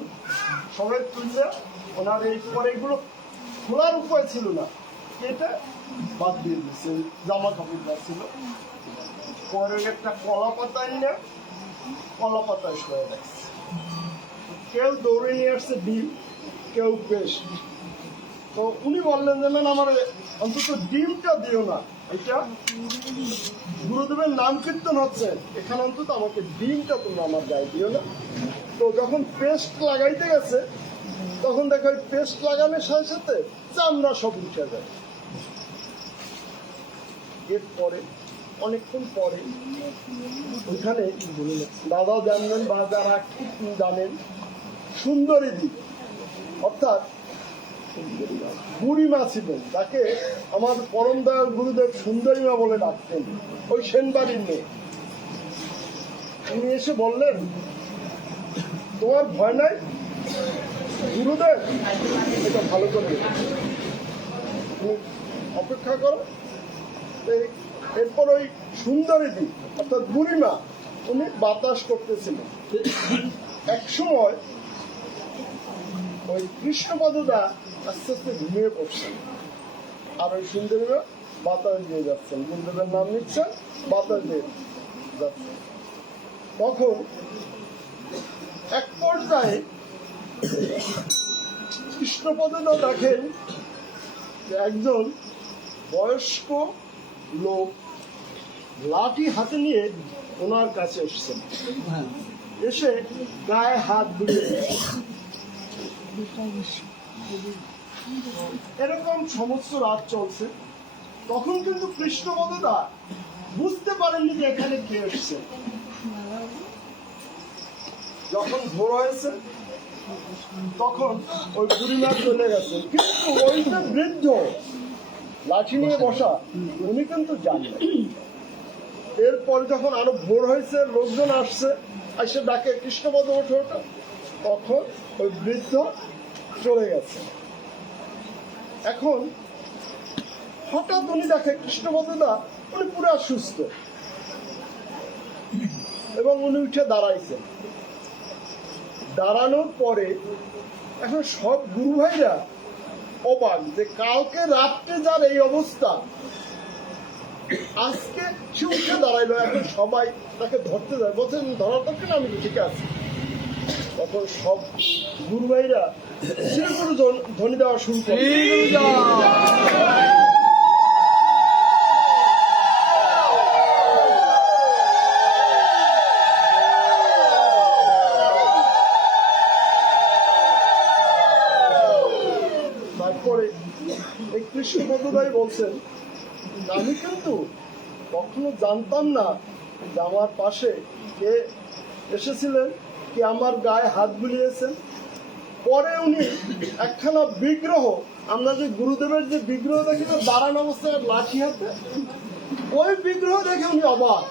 সবাই তুলছে, ওনার এই পরে এগুলো খোলার উপায় ছিল না, কেটে বাদ দিয়ে দিচ্ছে জামা কাপড়টা ছিল। পরে একটা কলা পাতায় নিয়ে কলা পাতায় শুয়ে রাখছে। কেউ দৌড়ে নিয়ে আসছে ডিম, কেউ পেস্ট। তো উনি বললেন যে না, আমার অন্তত ডিমটা দিও না, এটা গুরুদেবের নাম কীর্তন হচ্ছে, এখানে অন্তত আমাকে ডিমটা তোমরা আমার গায়ে দিও না। তো যখন পেস্ট লাগাইতে গেছে, তখন দেখো পেস্ট লাগানোর সাথে সাথে চামড়া সব উঠে যায়। এরপরে অনেকক্ষণ পরে ওইখানে দাদা জানবেন বা যারা জানেন, সুন্দরী দ্বীপ অর্থাৎ বুড়িমা ছিলেন, তাকে আমার পরম দয়াল গুরুদেব সুন্দরীমা বলে ডাকতেন, ওই সেনবাড়ির মেয়ে। উনি এসে বললেন, তোমার ভয় নাই গুরুদেব, এটা ভালো করে তুমি অপেক্ষা করো। এরপর ওই সুন্দরী দ্বীপ অর্থাৎ বুড়িমা উনি বাতাস করতেছিলেন। এক সময় ওই কৃষ্ণপদদা আস্তে আস্তে ঘুমিয়ে পড়ছেন, আর ওই সুন্দরীমা বাতাস দিয়ে যাচ্ছেন, গুরুদেবের নাম নিচ্ছেন, বাতাস দিয়ে যাচ্ছেন। তখন এক পর্যায়ে কৃষ্ণপদদা দেখেন যে একজন বয়স্ক লোক লাঠি হাতে নিয়ে ওনার কাছে এসছেন, এসে গায়ে হাত বুলিয়ে এরকম সমস্ত রাত চলছে। তখন কিন্তু কৃষ্ণপদদা বুঝতে পারেননি যে এখানে কে এসছে। যখন ভোর হয়েছে তখন ওই বুড়িমা চলে গেছে, কিন্তু ওই যে বৃদ্ধ লাঠি নিয়ে বসা উনি কিন্তু জানেন। এরপর যখন আরো ভোর হয়েছে, লোকজন আসছে, এসে ডাকে কৃষ্ণপদ ওঠো ওঠো, তখন ওই বৃদ্ধ চলে গেছে। এখন হঠাৎ উনি দেখে কৃষ্ণপদদা উনি পুরো সুস্থ এবং উনি উঠে দাঁড়াইছেন। দাঁড়ানোর পরে এখন সব গুরু ভাইরা অবাক যে কালকে রাত্রে যার এই অবস্থা, আজকে সে উঠে দাঁড়াইলো। এখন সবাই তাকে ধরতে যায়, বলছেন ধরার দরকার, আমি ঠিক আছে। তখন সব গুরু ভাইরা শ্রী গুরু ধ্বনি দেওয়া শুরু করে। তারপরে এই কৃষ্ণপদদাই বলছেন, আমি কিন্তু কখনো জানতাম না যে আমার পাশে কে এসেছিলেন, কে আমার গায়ে হাত বুলিয়েছেন। পরে উনি একখানা বিগ্রহ, আমরা যে গুরুদেবের যে বিগ্রহ দেখি তো দাঁড়ানো অবস্থায় লাঠি হাতে, ওই বিগ্রহ দেখে উনি অবাক।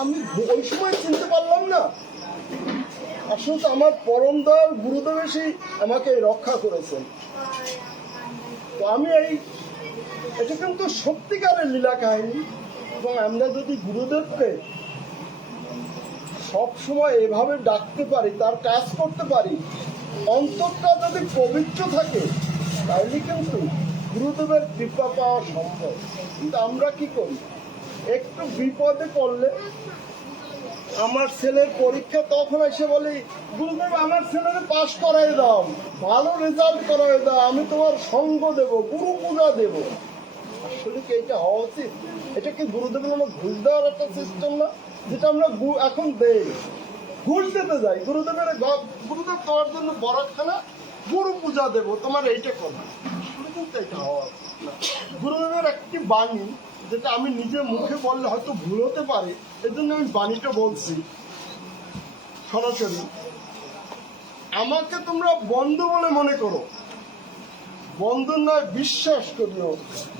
আমি ওই সময় চিনতে পারলাম না, আসলে তো আমার পরম দয়াল গুরুদেব এসেই আমাকে রক্ষা করেছেন। তো আমি এটা কিন্তু সত্যিকারের লীলা কাহিনী। এবং আমরা যদি গুরুদেবকে সব সময় এভাবে ডাকতে পারি, তার কাজ করতে পারি, অন্তরটা যদি পবিত্র থাকে, তাহলে কিন্তু গুরুদেবের কৃপা পাওয়া সম্ভব। কিন্তু আমরা কি করি, একটু বিপদে পড়লে, আমার ছেলের পরীক্ষা, তখন এসে বলি গুরুদেব আমার ছেলেকে পাশ করাই দাও, ভালো রেজাল্ট করাই দাও, আমি তোমার সঙ্গ দেব, গুরু পূজা দেব। আসলে কি এটা হওয়া উচিত? এটা কি গুরুদেবের আমরা ঘুষ দেওয়ার একটা সিস্টেম না, যেটা আমরা এখন দেই, ঘুষ দিতে যাই গুরুদেবের। গুরুদেব তোমার জন্য বরাতখানা গুরু পূজা দেব, তোমার এইটা কথা। আসলে কিন্তু এটা হওয়া উচিত না। গুরুদেবের একটি বাণী, যেটা আমি নিজে মুখে বললে হয়তো ভুল হতে পারে, এর জন্য আমি বাণীটা বলছি সরাসরি। আমাকে তোমরা বন্ধু বলে মনে করো, বন্ধুর নয় বিশ্বাস করিও,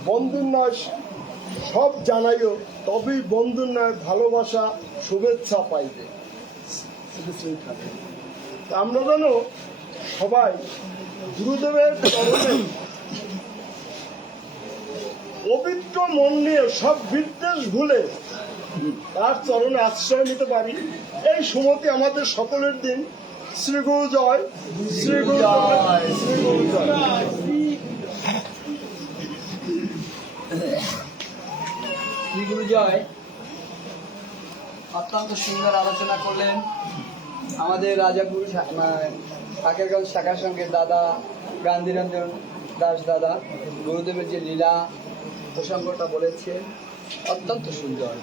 বন্ধুর নয় সব জানাইও, তবেই বন্ধুর নয় ভালোবাসা শুভেচ্ছা পাইবে। আমরা যেন সবাই গুরুদেবের চরণে পবিত্র মন নিয়ে সব বিদ্বেষ ভুলে তার চরণে আশ্রয় নিতে পারি। এই সুমতি আমাদের সকলের দিন। শ্রী গুরু জয়, শ্রী গুরু জয়, শ্রী গুরু জয়। শ্রী গুরু জয়। অত্যন্ত সুন্দর আলোচনা করলেন আমাদের রাজাপুর ঠাকুরগঞ্জ শাখার সঙ্গে দাদা গান্ধীরঞ্জন দাস দাদা। গুরুদেবের যে লীলা প্রসঙ্গটা বলেছেন অত্যন্ত সুন্দর।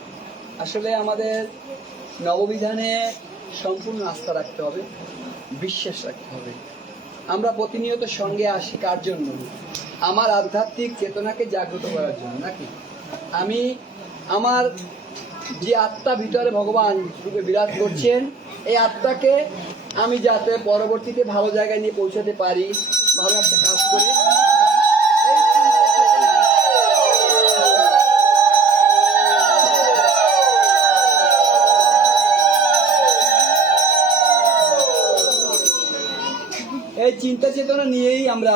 আসলে আমাদের নববিধানে সম্পূর্ণ আস্থা রাখতে হবে, বিশ্বাস রাখতে হবে। আমরা প্রতিনিয়ত সঙ্গে আসি কার জন্য? আমার আধ্যাত্মিক চেতনাকে জাগ্রত করার জন্য, নাকি? আমি আমার যে আত্মা ভিতরে ভগবান রূপে বিরাজ করছেন, এই আত্মাকে আমি যাতে পরবর্তীতে ভালো জায়গায় নিয়ে পৌঁছাতে পারি, ভালো একটা কাজ করে, এই চিন্তা চেতনা নিয়েই আমরা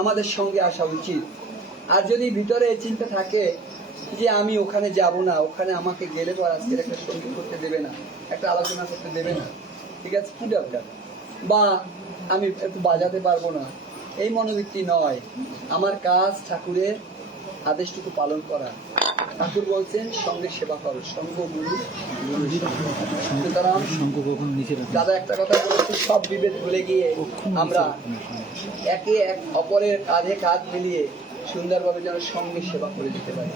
আমাদের সঙ্গে আসা উচিত। আর যদি ভিতরে এই চিন্তা থাকে যে আমি ওখানে যাব না, ওখানে আমাকে গেলে তো আর আজকের একটা সঙ্গীত করতে দেবে না, একটা আলোচনা করতে দেবে না, ঠিক আছে, কি দরকার, বা আমি একটু বাজাতে পারবো না, এই মনোবৃত্তি নয়। আমার কাজ ঠাকুরের আদেশটুকু পালন করা। ঠাকুর বলছেন সঙ্গে সেবা করো, সঙ্গ গুরু, গুরু সুতরাং দাদা একটা কথা বলেছে, সব বিভেদ ভুলে গিয়ে আমরা একে এক অপরের কাঁধে কাঁধ মিলিয়ে সুন্দরভাবে যেন সঙ্গে সেবা করে দিতে পারি।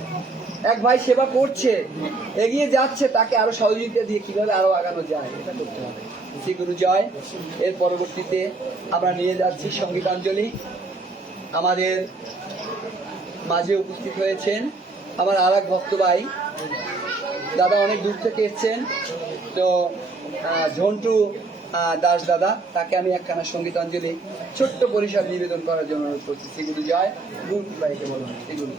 এক ভাই সেবা করছে, এগিয়ে যাচ্ছে, তাকে আরো সহযোগিতা দিয়ে কিভাবে আরো আগানো যায়, এটা করতে হবে। শ্রী গুরু জয়। এর পরবর্তীতে আমরা নিয়ে যাচ্ছি সঙ্গীতাঞ্জলি। আমাদের মাঝে উপস্থিত হয়েছেন আমার আর এক ভক্ত ভাই দাদা, অনেক দূর থেকে এসছেন, তো ঝন্টু দাস দাদা, তাকে আমি একখানা সঙ্গীতাঞ্জলি ছোট্ট পরিসর নিবেদন করার জন্য অনুরোধ করছি। সেগুলো যায় গুরু ভাইকে বলুন এগুলো।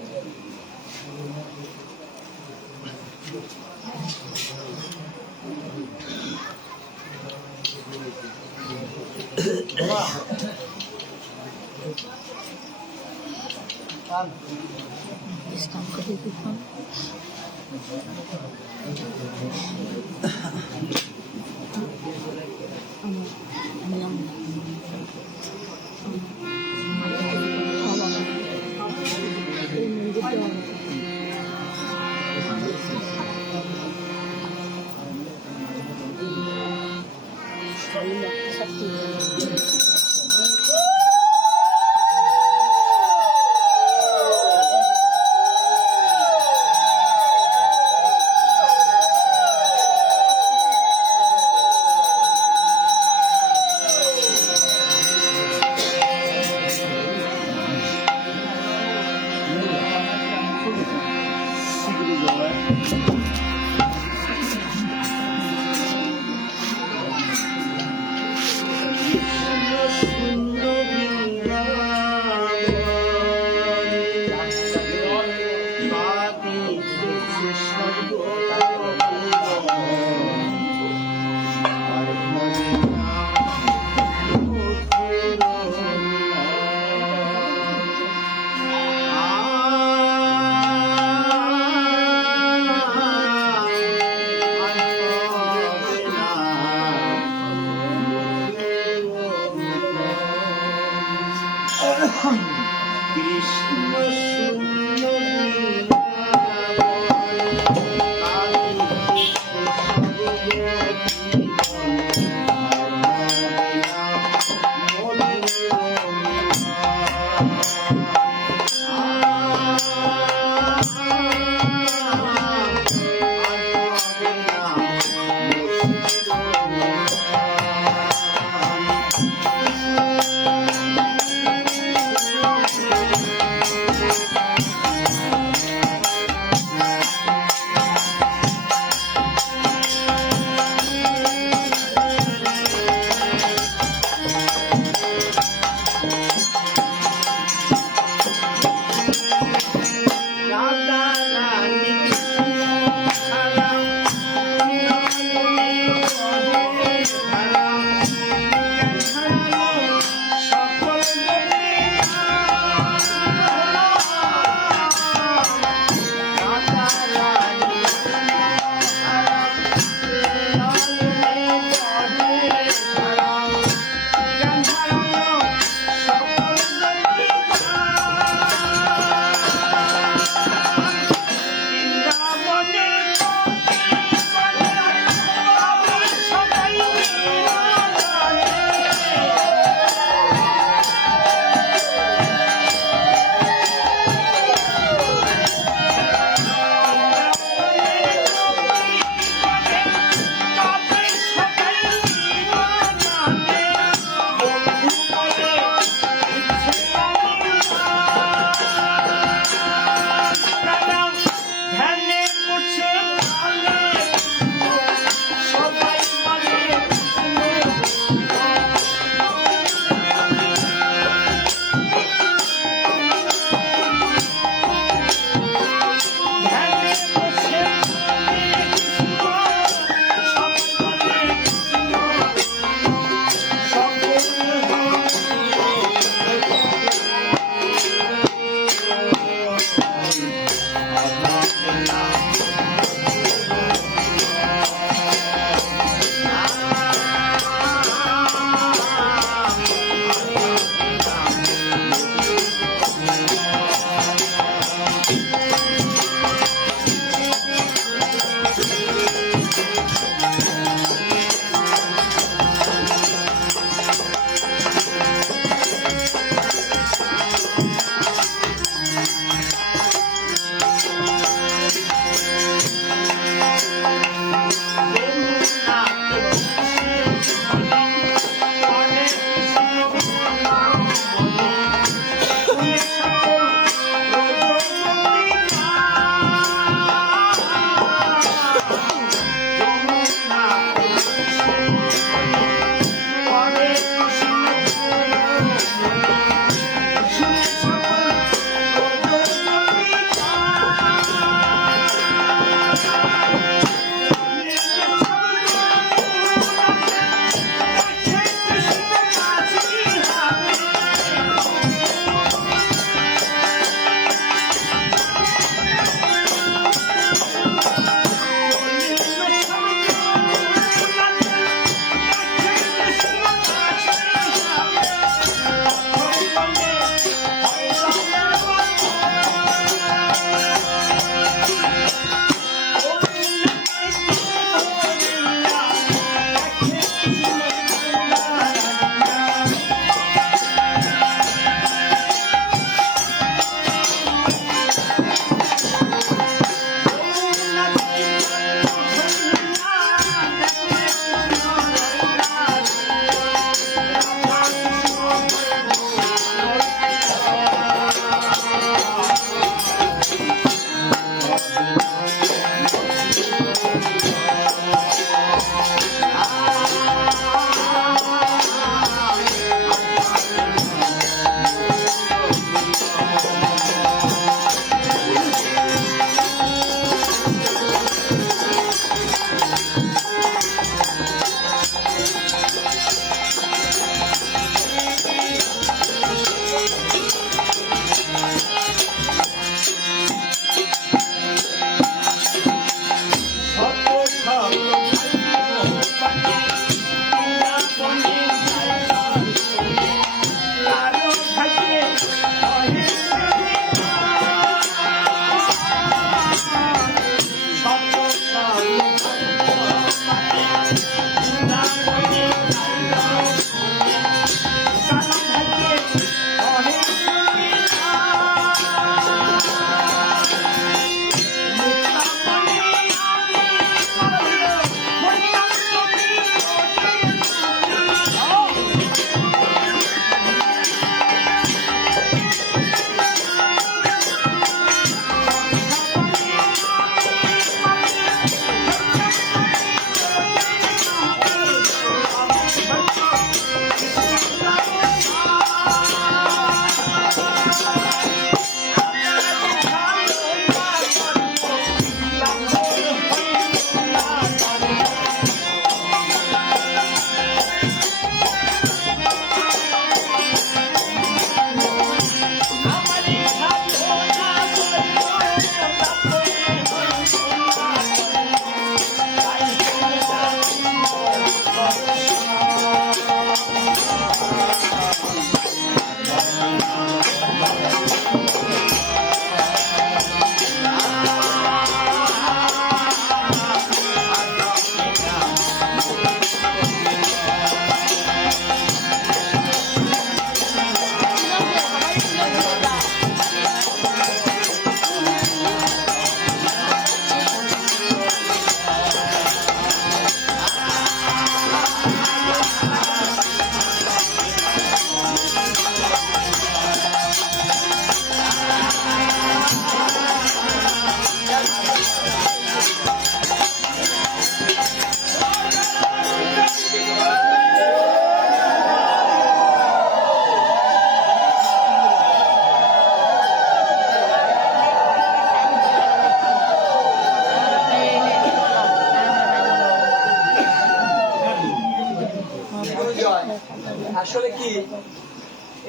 আসলে কি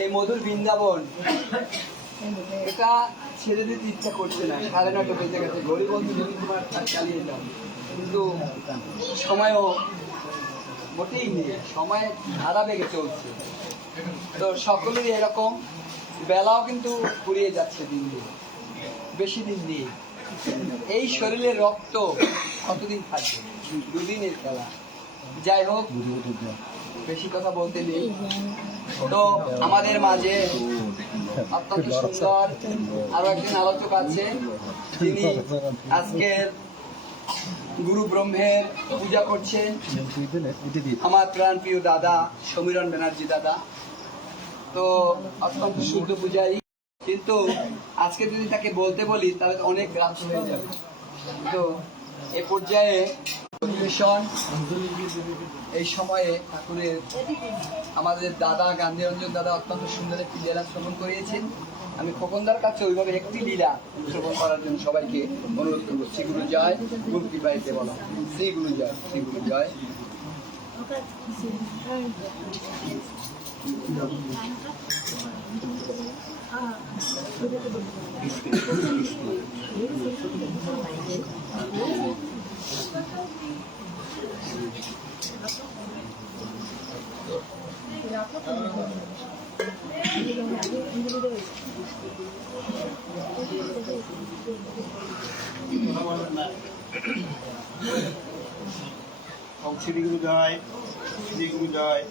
এই মধুর বৃন্দাবন এটা ছেড়ে দিতে ইচ্ছা করছে না। 9:30 বেজে গেছে, ঘড়ি বন্ধু যদি তোমার চালিয়ে যাও, কিন্তু সময়ও মোটেই নেই, সময় ধারা বেগে চলছে। তো সকলেরই এরকম, বেলাও কিন্তু ফুরিয়ে যাচ্ছে দিন দিন, বেশি দিন নেই। এই শরীরের রক্ত কতদিন থাকবে? দুদিনের খেলা। যাই হোক, বেশি কথা বলতে নেই। তো আমাদের মাঝে অত্যন্ত সুন্দর আরো একজন আলোচক আছে, যিনি আজকের গুরু ব্রহ্মের পূজা করছেন, আমার প্রাণ প্রিয় দাদা সমীরণ ব্যানার্জি দাদা। তো অত্যন্ত শুদ্ধ পূজারী, কিন্তু আজকে যদি তাকে বলতে বলি তাহলে তো অনেক রাত হয়ে যাবে। তো এ পর্যায়ে অধিবেশন, এই সময়ে ঠাকুরের আমাদের দাদা গান্ধীরঞ্জন দাদা অত্যন্ত সুন্দর একটি লীলা শ্রবণ করিয়েছেন। আমি খোকনদার কাছে ওইভাবে একটি লীলা শ্রবণ করার জন্য সবাইকে অনুরোধ করবো। শ্রী গুরু জয়, গুরু কি বাড়িতে বলা, শ্রী গুরু জয়, শ্রী গুরু জয়। শ্রী গুরু জয়, শ্রী গুরু জয়।